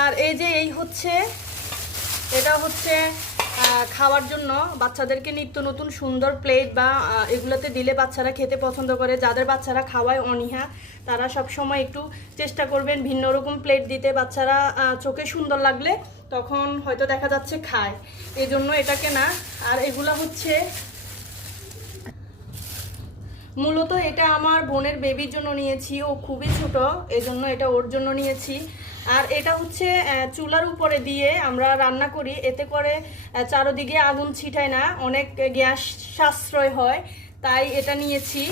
আর এই যে এই হচ্ছে, এটা হচ্ছে খাওয়ার জন্য বাচ্চাদেরকে নিত্য নতুন সুন্দর প্লেট বা এগুলোতে দিলে বাচ্চারা খেতে পছন্দ করে। যাদের বাচ্চারা খাওয়ায় অনীহা, তারা সব সময় একটু চেষ্টা করবেন ভিন্ন রকম প্লেট দিতে। বাচ্চারা চোখে সুন্দর লাগলে তখন হয়তো দেখা যাচ্ছে খায়। এই জন্য এটাকে না, আর এগুলা হচ্ছে, মূলত এটা আমার বোনের বেবির জন্য নিয়েছি। ও খুবই ছোট এই জন্য এটা ওর জন্য নিয়েছি। আর এটা হচ্ছে চুলার উপরে দিয়ে আমরা রান্না করি। এতে করে চারোদিকে আগুন ছিটায় না, অনেক গ্যাস সাশ্রয় হয়। তাই এটা নিয়েছি।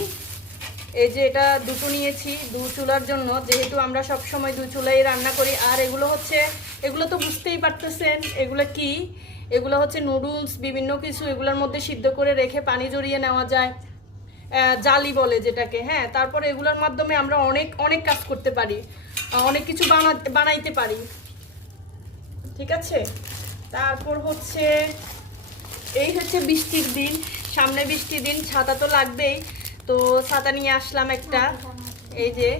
এই যে এটা দুটো নিয়েছি, দু চুলার জন্য। যেহেতু আমরা সব সময় দু চুলাই রান্না করি। আর এগুলো হচ্ছে, এগুলো তো বুঝতেই পারতেছেন, এগুলো কি? এগুলো হচ্ছে নুডলস, বিভিন্ন কিছু এগুলোর মধ্যে সিদ্ধ করে রেখে পানি জড়িয়ে নেওয়া যায়। জালি বলে যেটাকে হ্যাঁ? তারপর এগুলোর মাধ্যমে আমরা অনেক অনেক কাজ করতে পারি। অনেক কিছু বানা, বানাইতে পারি। ঠিক আছে? তারপর হচ্ছে, এই হচ্ছে বৃষ্টির দিন। সামনে বৃষ্টির দিন, ছাতা তো লাগবেই। তো ছাতা নিয়ে আসলাম একটা। এই যে,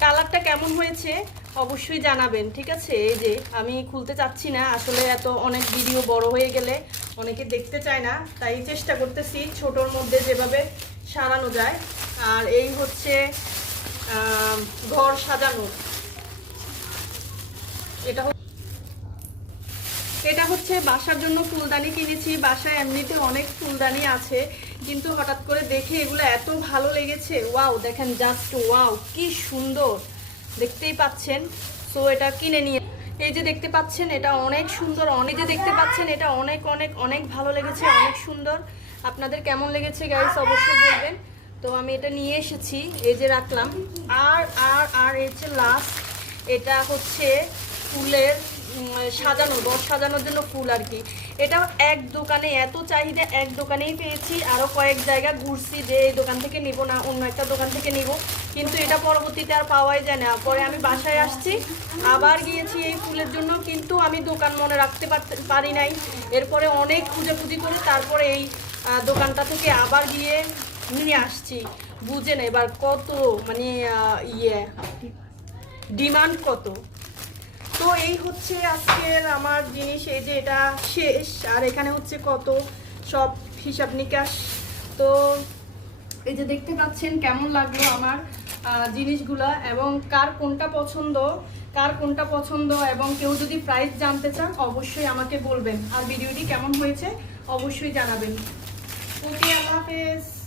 কালারটা কেমন হয়েছে অবশ্যই জানাবেন, ঠিক আছে? এই যে, আমি খুলতে চাচ্ছি না। আসলে এত অনেক ভিডিও বড় হয়ে গেলে অনেকে দেখতে চায় না। তাই চেষ্টা করতেছি ছোটোর মধ্যে যেভাবে সারানো যায়। আর এই হচ্ছে ঘর সাজানো। এটা এটা হচ্ছে বাসার জন্য ফুলদানি কিনেছি। বাসায় এমনিতে অনেক ফুলদানি আছে, কিন্তু হঠাৎ করে দেখে এগুলো এত ভালো লেগেছে। ওয়াও, দেখেন জাস্ট ওয়াও, কি সুন্দর। দেখতেই পাচ্ছেন? সো এটা কিনে নিয়ে এই যে দেখতে পাচ্ছেন, এটা অনেক সুন্দর। অনেক যে দেখতে পাচ্ছেন, এটা অনেক অনেক অনেক ভালো লেগেছে, অনেক সুন্দর। আপনাদের কেমন লেগেছে গাইস অবশ্যই বলবেন। তো আমি এটা নিয়ে এসেছি, এই যে রাখলাম। আর আর আর এই হচ্ছে লাস্ট এটা হচ্ছে ফুলের সাজানো, ঘর সাজানোর জন্য ফুল আর কি। এটা এক দোকানে, এত চাহিদা এক দোকানেই পেয়েছি। আরও কয়েক জায়গা ঘুরছি যে এই দোকান থেকে নিব না, অন্য একটা দোকান থেকে নিব। কিন্তু এটা পরবর্তীতে আর পাওয়াই যায় না। পরে আমি বাসায় আসছি, আবার গিয়েছি এই ফুলের জন্য, কিন্তু আমি দোকান মনে রাখতে পারি নাই। এরপরে অনেক খুঁজে করে তারপরে এই দোকানটা থেকে আবার গিয়ে নিয়ে আসছি বুঝেন এবার কত মানে ইয়ে ডিমান্ড কত। তো এই হচ্ছে আজকের আমার জিনিস, এই যে এটা শেষ, আর এখানে হচ্ছে কত, সব হিসাব নিকাশ। তো এই যে দেখতে পাচ্ছেন কেমন লাগল আমার জিনিসগুলা, এবং কার কোনটা পছন্দ, কার কোনটা পছন্দ, এবং কেউ যদি প্রাইস জানতে চান, অবশ্যই আমাকে বলবেন। আর ভিডিওটি কেমন হয়েছে, অবশ্যই জানাবেন। ওকে, আল্লাহ হাফেজ।